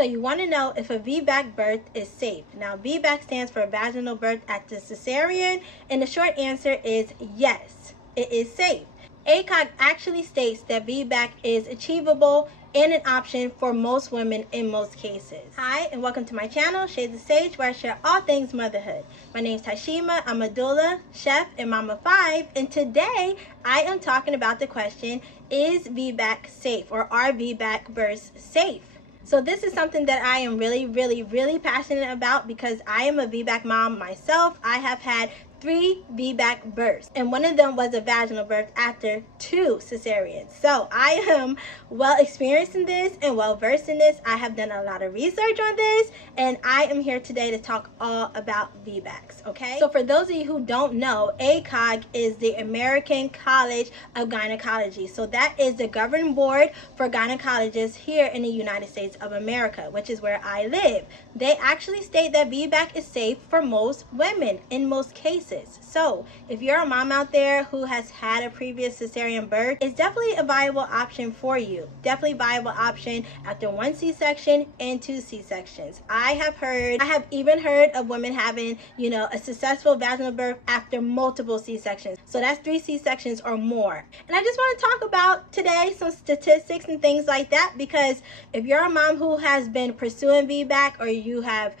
So you want to know if a VBAC birth is safe. Now, VBAC stands for vaginal birth after cesarean, and the short answer is yes, it is safe. ACOG actually states that VBAC is achievable and an option for most women in most cases. Hi, and welcome to my channel, Shades of Sage, where I share all things motherhood. My name is Tashima. I'm a doula, chef, and mama of 5, and today I am talking about the question, is VBAC safe, or are VBAC births safe? So this is something that I am really passionate about because I am a VBAC mom myself. I have had 3 VBAC births, and one of them was a vaginal birth after 2 cesareans. So I am well experienced in this and well versed in this. I have done a lot of research on this, and I am here today to talk all about VBACs, okay? So for those of you who don't know, ACOG is the American College of Gynecology. So that is the governing board for gynecologists here in the United States of America, which is where I live. They actually state that VBAC is safe for most women in most cases. So if you're a mom out there who has had a previous cesarean birth, it's definitely a viable option for you. Definitely viable option after 1 C-section and 2 C-sections. I have even heard of women having, a successful vaginal birth after multiple C-sections. So that's 3 C-sections or more. And I just want to talk about today some statistics and things like that, because if you're a mom who has been pursuing VBAC, or you have,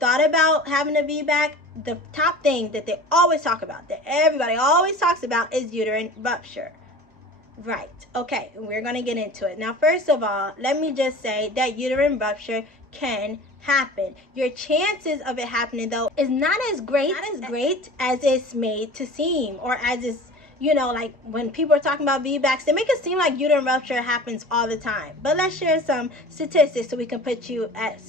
thought about having a VBAC, the top thing that they always talk about, that everybody always talks about, is uterine rupture. Right. Okay, we're going to get into it. Now, first of all, let me just say that uterine rupture can happen. Your chances of it happening, though, is not as great as it's made to seem, or as it's, like when people are talking about VBACs, they make it seem like uterine rupture happens all the time. But let's share some statistics so we can put you at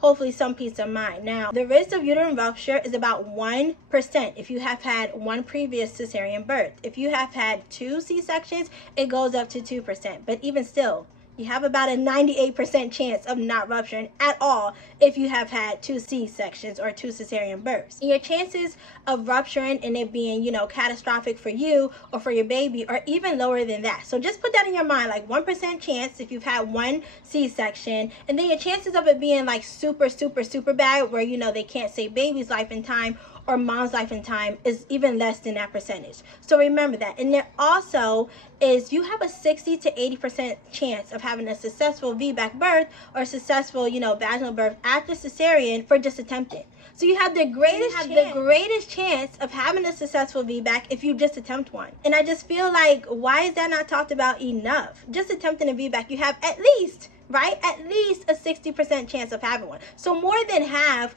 hopefully some peace of mind. Now, the risk of uterine rupture is about 1% if you have had 1 previous cesarean birth. If you have had 2 C-sections, it goes up to 2%. But even still, you have about a 98% chance of not rupturing at all if you have had 2 C-sections or 2 cesarean births. And your chances of rupturing and it being, catastrophic for you or for your baby are even lower than that. So just put that in your mind, like 1% chance if you've had 1 C-section, and then your chances of it being like super bad, where, they can't save baby's life in time or mom's life in time, is even less than that percentage. So remember that. And there also is, you have a 60 to 80% chance of having a successful VBAC birth or successful, vaginal birth after cesarean for just attempting. So you have the greatest chance of having a successful VBAC if you just attempt one. And I just feel like, why is that not talked about enough? Just attempting a VBAC, you have at least a 60% chance of having one. So more than half,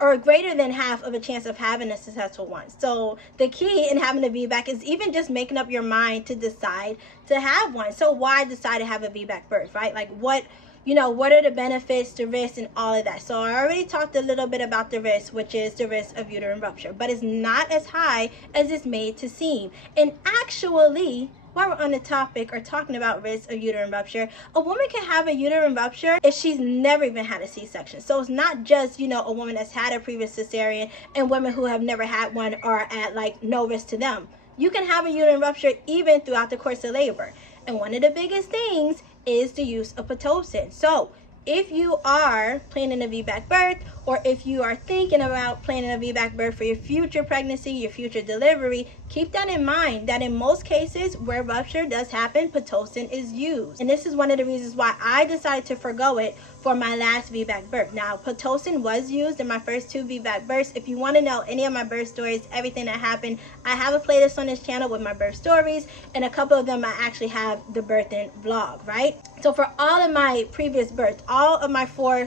or greater than half of a chance of having a successful one. So the key in having a VBAC is even just making up your mind to decide to have one. So why decide to have a VBAC birth, right? Like what are the benefits, the risks, and all of that. So I already talked a little bit about the risk, which is the risk of uterine rupture, but it's not as high as it's made to seem. And actually, while we're on the topic or talking about risk of uterine rupture, a woman can have a uterine rupture if she's never even had a C-section. So it's not just, a woman that's had a previous cesarean, and women who have never had one are at like no risk to them. You can have a uterine rupture even throughout the course of labor. And one of the biggest things is the use of Pitocin. So if you are planning a VBAC birth, or if you are thinking about planning a VBAC birth for your future pregnancy, your future delivery, keep that in mind, that in most cases where rupture does happen, Pitocin is used. And this is one of the reasons why I decided to forgo it for my last VBAC birth. Now, Pitocin was used in my first 2 VBAC births. If you want to know any of my birth stories, everything that happened, I have a playlist on this channel with my birth stories, and a couple of them I actually have the birthing vlog, right? So for all of my previous births, all of my 4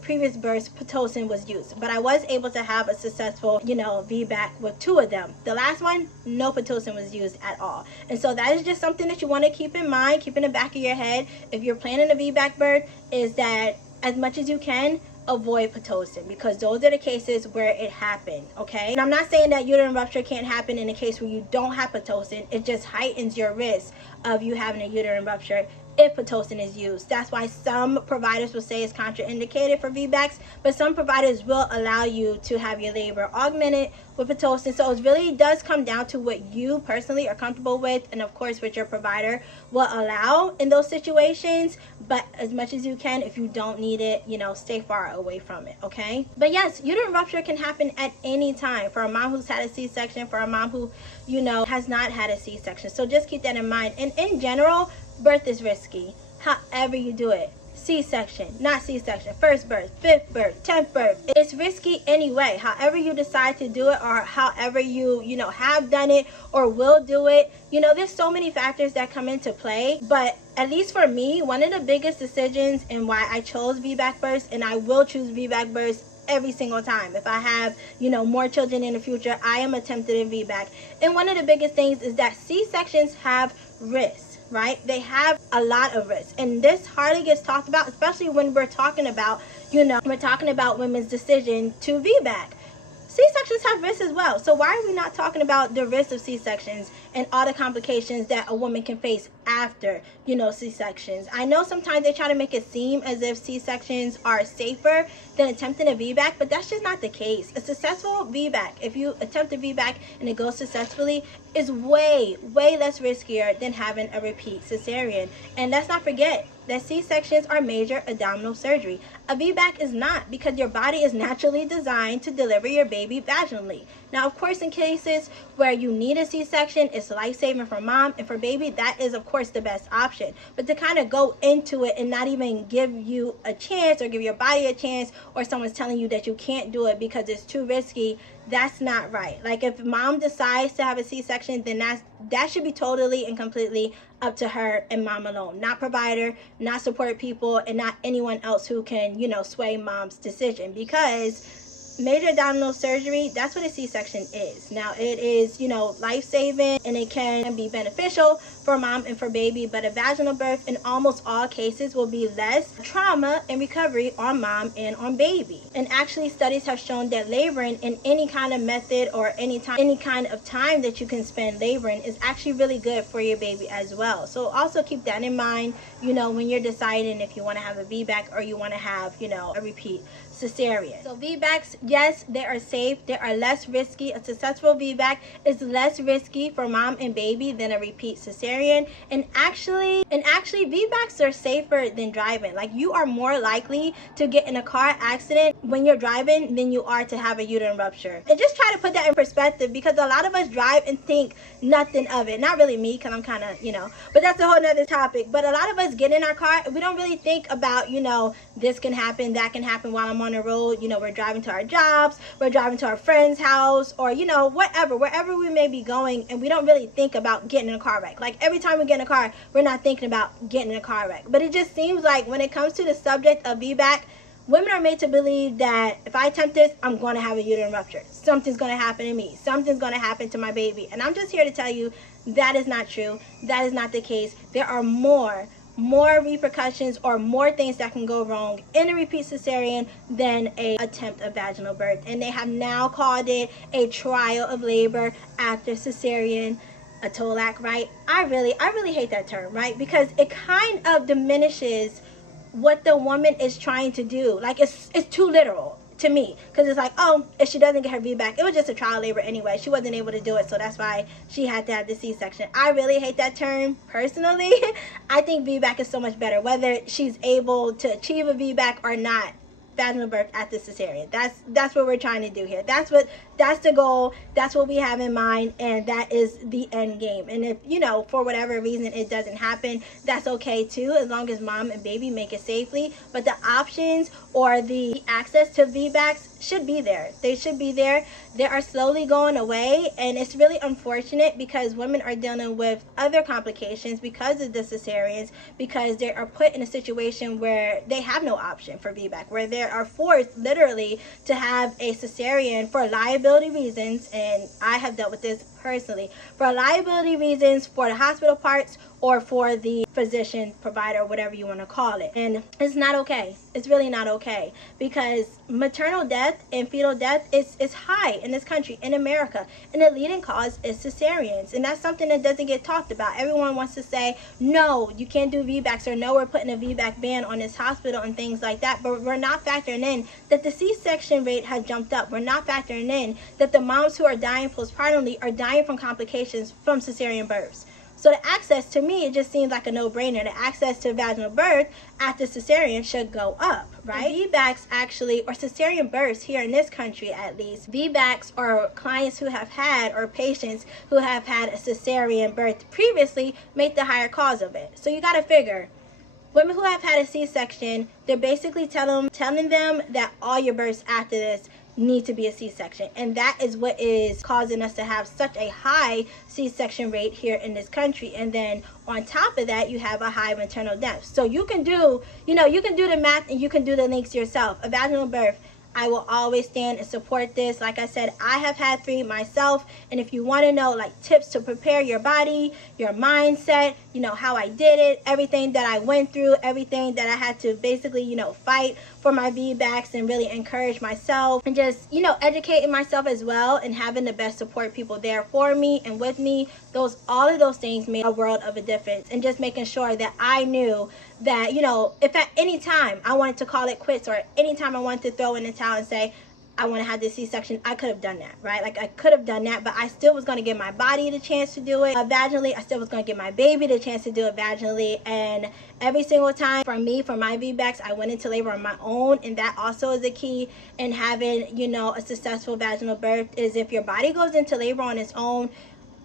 previous births, Pitocin was used, but I was able to have a successful, VBAC with 2 of them. The last one, no Pitocin was used at all. And so that is just something that you want to keep in mind, keep in the back of your head if you're planning a VBAC birth, is that as much as you can, avoid Pitocin, because those are the cases where it happened, okay? And I'm not saying that uterine rupture can't happen in a case where you don't have Pitocin. It just heightens your risk of you having a uterine rupture if Pitocin is used. That's why some providers will say it's contraindicated for VBACs, but some providers will allow you to have your labor augmented with Pitocin. So it really does come down to what you personally are comfortable with, and of course what your provider will allow in those situations. But as much as you can, if you don't need it, you know, stay far away from it, okay? But yes, uterine rupture can happen at any time for a mom who's had a C-section, for a mom who, you know, has not had a C-section. So just keep that in mind. And in general, birth is risky, however you do it. C-section, not C-section, first birth, fifth birth, 10th birth, it's risky anyway. However you decide to do it, or however you know, have done it or will do it, you know, there's so many factors that come into play. But at least for me, one of the biggest decisions and why I chose VBAC births, and I will choose VBAC births every single time. If I have, you know, more children in the future, I am attempted in VBAC. And one of the biggest things is that C-sections have risks. Right? They have a lot of risks, and this hardly gets talked about, especially when we're talking about, you know, we're talking about women's decision to VBAC. C-sections have risks as well. So why are we not talking about the risks of C-sections and all the complications that a woman can face after, you know, C-sections? I know sometimes they try to make it seem as if C-sections are safer than attempting a VBAC, but that's just not the case. A successful VBAC, if you attempt a VBAC and it goes successfully, is way less riskier than having a repeat cesarean. And let's not forget that C-sections are major abdominal surgery. A VBAC is not, because your body is naturally designed to deliver your baby vaginally. Now, of course, in cases where you need a C-section, it's life-saving for mom and for baby, that is, of course, the best option. But to kind of go into it and not even give you a chance or give your body a chance, or someone's telling you that you can't do it because it's too risky, that's not right. Like, if mom decides to have a C-section, then that should be totally and completely up to her and mom alone, not provider, not support people, and not anyone else who can, you know, sway mom's decision. Because major abdominal surgery, that's what a C-section is. Now, it is, you know, life-saving, and it can be beneficial for mom and for baby, but a vaginal birth in almost all cases will be less trauma and recovery on mom and on baby. And actually, studies have shown that laboring in any kind of method or any kind of time that you can spend laboring is actually really good for your baby as well. So also keep that in mind, you know, when you're deciding if you want to have a VBAC or you want to have, you know, a repeat cesarean. So VBACs, yes, they are safe, they are less risky. A successful VBAC is less risky for mom and baby than a repeat cesarean. And actually VBACs are safer than driving. Like, you are more likely to get in a car accident when you're driving than you are to have a uterine rupture. And just try to put that in perspective, because a lot of us drive and think nothing of it. Not really me, because I'm kind of, you know, but that's a whole nother topic. But a lot of us get in our car and we don't really think about, you know, this can happen, that can happen while I'm on the road. You know, we're driving to our jobs, we're driving to our friend's house, or, you know, wherever we may be going, and we don't really think about getting in a car wreck. Like, every time we get in a car, we're not thinking about getting in a car wreck. But it just seems like when it comes to the subject of VBAC, women are made to believe that if I attempt this, I'm going to have a uterine rupture. Something's going to happen to me. Something's going to happen to my baby. And I'm just here to tell you that is not true. That is not the case. There are more repercussions or more things that can go wrong in a repeat cesarean than a attempt of vaginal birth. And they have now called it a trial of labor after cesarean, a TOLAC, right? I really hate that term, right? Because it kind of diminishes what the woman is trying to do. Like, it's too literal to me, because it's like, oh, if she doesn't get her VBAC, it was just a trial labor anyway. She wasn't able to do it, so that's why she had to have the C-section. I really hate that term personally. I think VBAC is so much better, whether she's able to achieve a VBAC or not. Vaginal birth at the cesarean. That's what we're trying to do here. That's the goal. That's what we have in mind, and that is the end game. And if, you know, for whatever reason it doesn't happen, that's okay too, as long as mom and baby make it safely. But the options or the access to VBACs should be there. They should be there. They are slowly going away, and it's really unfortunate because women are dealing with other complications because of the cesareans, because they are put in a situation where they have no option for VBAC, where they are forced literally to have a cesarean for liability reasons. And I have dealt with this personally, for liability reasons, for the hospital parts or for the physician, provider, whatever you want to call it. And it's not okay. It's really not okay, because maternal death death and fetal death is high in this country, in America, and the leading cause is cesareans. And that's something that doesn't get talked about. Everyone wants to say, no, you can't do VBACs, or no, we're putting a VBAC ban on this hospital and things like that. But we're not factoring in that the C-section rate has jumped up. We're not factoring in that the moms who are dying postpartumly are dying from complications from cesarean births. So the access, to me, it just seems like a no-brainer. The access to vaginal birth after cesarean should go up, right? And VBACs actually, or cesarean births here in this country at least, VBACs are clients who have had, or patients who have had a cesarean birth previously, make the higher cause of it. So you got to figure, women who have had a C-section, they're basically telling them that all your births after this need to be a C-section, and that is what is causing us to have such a high C-section rate here in this country. And then on top of that, you have a high maternal death. So you can do, you can do the math and you can do the links yourself. A vaginal birth, I will always stand and support this. Like I said, I have had 3 myself, and if you want to know like tips to prepare your body, your mindset, how I did it, everything that I went through, everything that I had to basically, fight for my VBACs and really encourage myself, and just, educating myself as well, and having the best support people there for me and with me, all of those things made a world of a difference. And just making sure that I knew that, if at any time I wanted to call it quits, or any time I wanted to throw in the towel and say, I want to have this C-section, I could have done that, right? Like, I could have done that, but I still was going to give my body the chance to do it vaginally. I still was going to give my baby the chance to do it vaginally. And every single time for my VBACs, I went into labor on my own. And that also is a key in having, a successful vaginal birth, is if your body goes into labor on its own,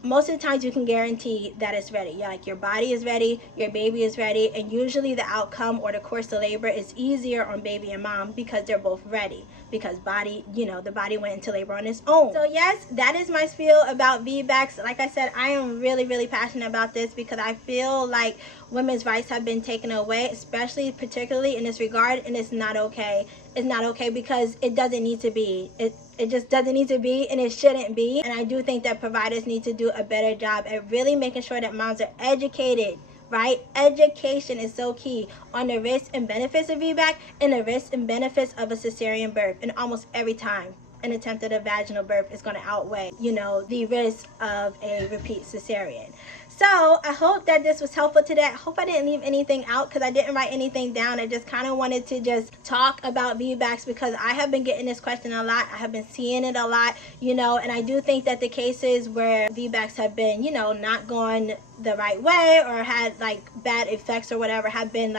most of the times you can guarantee that it's ready. Like, your body is ready, your baby is ready, and usually the outcome or the course of labor is easier on baby and mom because they're both ready, because the body went into labor on its own. So yes, that is my spiel about VBACs. Like I said, I am really, really passionate about this because I feel like women's rights have been taken away, particularly in this regard, and it's not okay. It's not okay because it doesn't need to be. It just doesn't need to be, and it shouldn't be. And I do think that providers need to do a better job at really making sure that moms are educated, right? Education is so key on the risks and benefits of VBAC and the risks and benefits of a cesarean birth. And almost every time an attempt at a vaginal birth is going to outweigh, the risk of a repeat cesarean. So I hope that this was helpful today. I hope I didn't leave anything out because I didn't write anything down. I just kind of wanted to just talk about VBACs because I have been getting this question a lot. I have been seeing it a lot, and I do think that the cases where VBACs have been, not going the right way or had like bad effects or whatever have been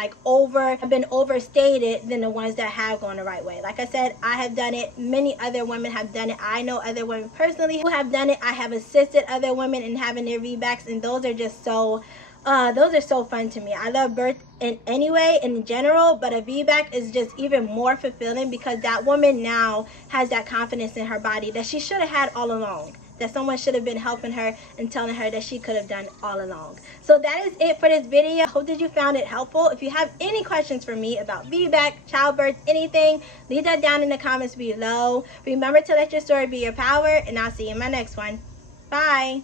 overstated than the ones that have gone the right way. Like I said, I have done it. Many other women have done it. I know other women personally who have done it. I have assisted other women in having their VBACs, and those are just so fun to me. I love birth in general, but a VBAC is just even more fulfilling because that woman now has that confidence in her body that she should have had all along, that someone should have been helping her and telling her that she could have done all along. So that is it for this video. I hope that you found it helpful. If you have any questions for me about VBAC, childbirth, anything, leave that down in the comments below. Remember to let your story be your power, and I'll see you in my next one. Bye.